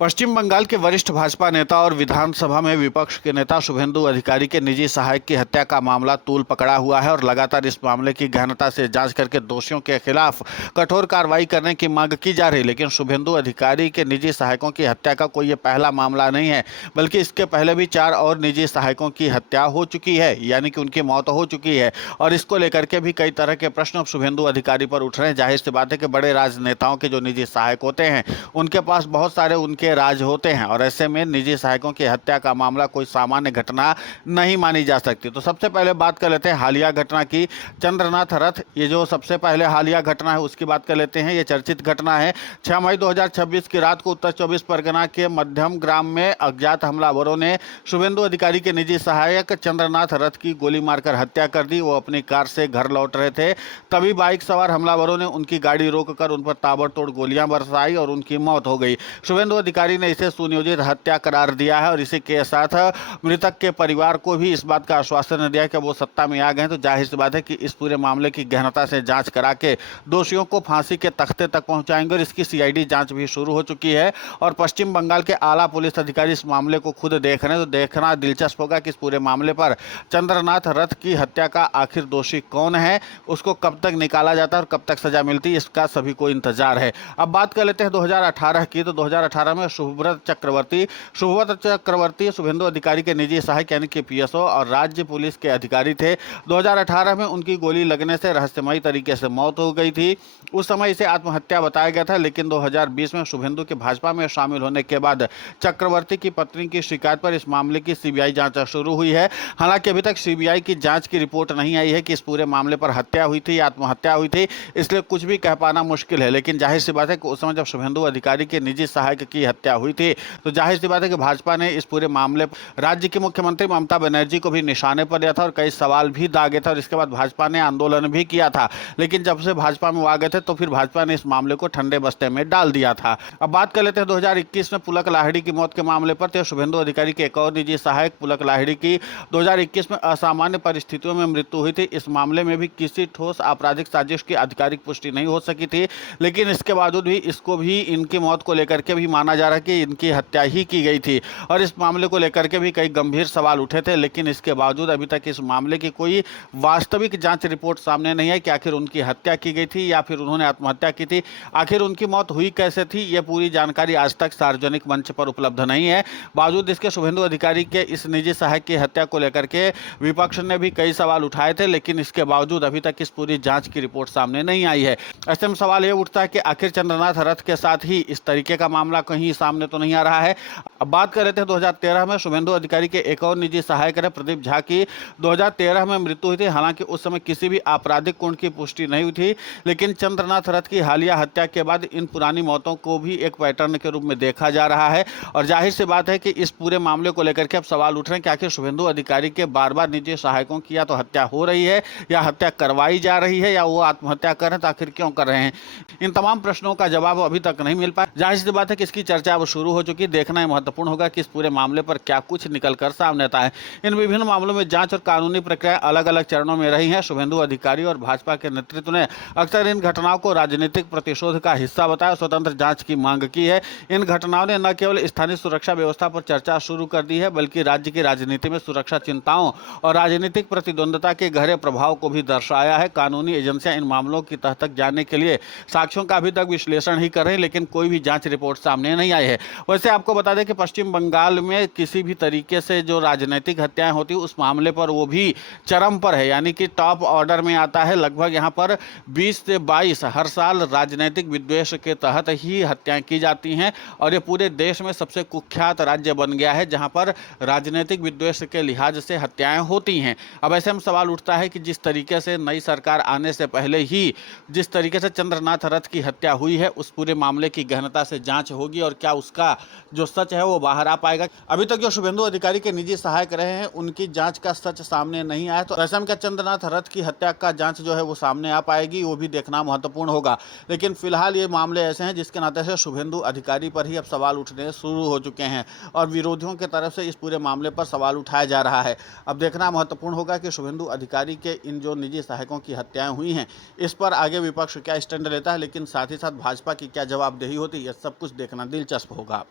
पश्चिम बंगाल के वरिष्ठ भाजपा नेता और विधानसभा में विपक्ष के नेता शुभेंदु अधिकारी के निजी सहायक की हत्या का मामला तूल पकड़ा हुआ है और लगातार इस मामले की गहनता से जांच करके दोषियों के खिलाफ कठोर कार्रवाई करने की मांग की जा रही है। लेकिन शुभेंदु अधिकारी के निजी सहायकों की हत्या का कोई ये पहला मामला नहीं है, बल्कि इसके पहले भी 4 और निजी सहायकों की हत्या हो चुकी है, यानी कि उनकी मौत हो चुकी है। और इसको लेकर के भी कई तरह के प्रश्न अब शुभेंदु अधिकारी पर उठ रहे हैं। जाहिर सी बात है कि बड़े राजनेताओं के जो निजी सहायक होते हैं उनके पास बहुत सारे उनके राज होते हैं और ऐसे में निजी सहायकों की हत्या का मामला कोई सामान्य घटना नहीं मानी जा सकती। तो सबसे पहले बात कर लेते हैं हालिया घटना की। चंद्रनाथ रथ, ये जो सबसे पहले हालिया घटना है उसकी बात कर लेते हैं। ये चर्चित घटना है। 6 मई 2026 की रात को उत्तर 24 परगना के मध्यम ग्राम में अज्ञात हमलावरों ने शुभेंदु अधिकारी के निजी सहायक चंद्रनाथ रथ की गोली मारकर हत्या कर दी। वो अपनी कार से घर लौट रहे थे, तभी बाइक सवार हमलावरों ने उनकी गाड़ी रोककर उन पर ताबड़तोड़ गोलियां बरसाई और उनकी मौत हो गई। शुभेंदु अधिकारी ने इसे सुनियोजित हत्या करार दिया है और इसी के साथ मृतक के परिवार को भी इस बात का आश्वासन दिया कि वो सत्ता में आ गए। तो जाहिर सी बात है कि इस पूरे मामले की गहनता से जांच करा के दोषियों को फांसी के तख्ते तक पहुंचाएंगे और इसकी सीआईडी जांच भी शुरू हो चुकी है और पश्चिम बंगाल के आला पुलिस अधिकारी इस मामले को खुद देख रहे हैं। तो देखना दिलचस्प होगा कि इस पूरे मामले पर चंद्रनाथ रथ की हत्या का आखिर दोषी कौन है, उसको कब तक निकाला जाता है और कब तक सजा मिलती है, इसका सभी को इंतजार है। अब बात कर लेते हैं 2018 की। तो 2018 में शुभव्रत चक्रवर्ती शुभेंदु अधिकारी के निजी सहायक यानी कि पीएसओ और राज्य पुलिस के अधिकारी थे। 2018 में उनकी गोली लगने से रहस्यमयी तरीके से मौत हो गई थी। उस समय इसे आत्महत्या बताया गया था, लेकिन 2020 में शुभेंदु के भाजपा में शामिल होने के बाद चक्रवर्ती की पत्नी की शिकायत पर इस मामले की सीबीआई जांच शुरू हुई है। हालांकि अभी तक सीबीआई की जांच की रिपोर्ट नहीं आई है कि इस पूरे मामले पर हत्या हुई थी या आत्महत्या हुई थी, इसलिए कुछ भी कह पाना मुश्किल है। लेकिन जाहिर सी बात है कि उस समय जब शुभेंदु अधिकारी के निजी सहायक की हत्या हुई थी तो जाहिर सी बात है कि भाजपा ने इस पूरे मामले पर राज्य की मुख्यमंत्री ममता बनर्जी को भी निशाने पर लिया था और कई सवाल भी दागे थे और इसके बाद भाजपा ने आंदोलन भी किया था। लेकिन जब से भाजपा में वो आ गए थे तो फिर भाजपा ने इस मामले को ठंडे बस्ते में डाल दिया था। अब बात कर लेते हैं 2021 में पुलक लाहिड़ी की मौत के मामले पर। तो शुभेंदु अधिकारी के एक और निजी सहायक पुलक लाहिड़ी की 2021 में असामान्य परिस्थितियों में मृत्यु हुई थी। इस मामले में भी किसी ठोस आपराधिक साजिश की आधिकारिक पुष्टि नहीं हो सकी थी, लेकिन इसके बावजूद भी इसको भी इनकी मौत को लेकर के भी माना जा रहा है कि इनकी हत्या ही की गई थी और इस मामले को लेकर के भी कई गंभीर सवाल उठे थे। लेकिन इसके बावजूद अभी तक इस मामले की कोई वास्तविक जांच रिपोर्ट सामने नहीं है कि आखिर उनकी हत्या की गई थी या फिर उन्होंने आत्महत्या की थी, आखिर उनकी मौत हुई कैसे थी, यह पूरी जानकारी आज तक सार्वजनिक मंच पर उपलब्ध नहीं है। बावजूद इसके शुभेंदु अधिकारी के इस निजी सहायक की हत्या को लेकर के विपक्ष ने भी कई सवाल उठाए थे, लेकिन इसके बावजूद अभी तक इस पूरी जांच की रिपोर्ट सामने नहीं आई है। ऐसे में सवाल यह उठता है कि आखिर चंद्रनाथ रथ के साथ ही इस तरीके का मामला कहीं सामने तो नहीं आ रहा है। अब बात कर रहे थे 2013 में शुभेंदु अधिकारी के एक और निजी सहायक रहे प्रदीप झा की 2013 में मृत्यु हुई थी। हालांकि उस समय किसी भी आपराधिक गुण की पुष्टि नहीं हुई थी, लेकिन चंद्रनाथ रथ की हालिया हत्या के बाद इन पुरानी मौतों को भी एक पैटर्न के रूप में देखा जा रहा है और जाहिर सी बात है कि इस पूरे मामले को लेकर के अब सवाल उठ रहे हैं कि आखिर शुभेंदु अधिकारी के बार बार निजी सहायकों की या तो हत्या हो रही है या हत्या करवाई जा रही है या वो आत्महत्या कर रहे हैं, तो आखिर क्यों कर रहे हैं। इन तमाम प्रश्नों का जवाब अभी तक नहीं मिल पाया। जाहिर सी बात है कि इसकी चर्चा अब शुरू हो चुकी है। देखना है महत्वपूर्ण होगा कि इस पूरे मामले पर क्या कुछ निकल कर सामने आता है। इन विभिन्न मामलों में जांच और कानूनी प्रक्रिया अलग अलग चरणों में रही है। शुभेंदु अधिकारी और भाजपा के नेतृत्व ने अक्सर इन घटनाओं को राजनीतिक प्रतिशोध का हिस्सा बताया, स्वतंत्र जांच की मांग की है। इन घटनाओं ने न केवल स्थानीय सुरक्षा व्यवस्था पर चर्चा शुरू कर दी है, बल्कि राज्य की राजनीति में सुरक्षा चिंताओं और राजनीतिक प्रतिद्वंदता के गहरे प्रभाव को भी दर्शाया है। कानूनी एजेंसियां इन मामलों की तह तक जाने के लिए साक्ष्यों का अभी तक विश्लेषण ही कर रहे हैं, लेकिन कोई भी जांच रिपोर्ट सामने नहीं आई है। वैसे आपको बता दें कि पश्चिम बंगाल में किसी भी तरीके से जो राजनीतिक हत्याएं होती उस मामले पर वो भी चरम पर है, यानी कि टॉप ऑर्डर में आता है। लगभग यहाँ पर 20 से 22 हर साल राजनीतिक विद्वेष के तहत ही हत्याएं की जाती हैं और ये पूरे देश में सबसे कुख्यात राज्य बन गया है जहां पर राजनीतिक विद्वेष के लिहाज से हत्याएं होती हैं। अब ऐसे में सवाल उठता है कि जिस तरीके से नई सरकार आने से पहले ही जिस तरीके से चंद्रनाथ रथ की हत्या हुई है उस पूरे मामले की गहनता से जांच होगी और क्या उसका जो सच है वो बाहर आ पाएगा। अभी तक जो शुभेंदु अधिकारी के निजी सहायक रहे हैं उनकी जांच का सच सामने नहीं आया, तो ऐसा में क्या चंद्रनाथ रथ की हत्या का जांच जो है वो सामने आ पाएगी, वो भी देखना महत्वपूर्ण होगा। लेकिन फिलहाल ये मामले ऐसे हैं जिसके नाते से शुभेंदु अधिकारी पर ही अब सवाल उठने शुरू हो चुके हैं और विरोधियों की तरफ से इस पूरे मामले पर सवाल उठाया जा रहा है। अब देखना महत्वपूर्ण होगा कि शुभेंदु अधिकारी के इन जो निजी सहायकों की हत्याएं हुई हैं इस पर आगे विपक्ष क्या स्टैंड लेता है, लेकिन साथ ही साथ भाजपा की क्या जवाबदेही होती है, यह सब कुछ देखना दिलचस्प होगा।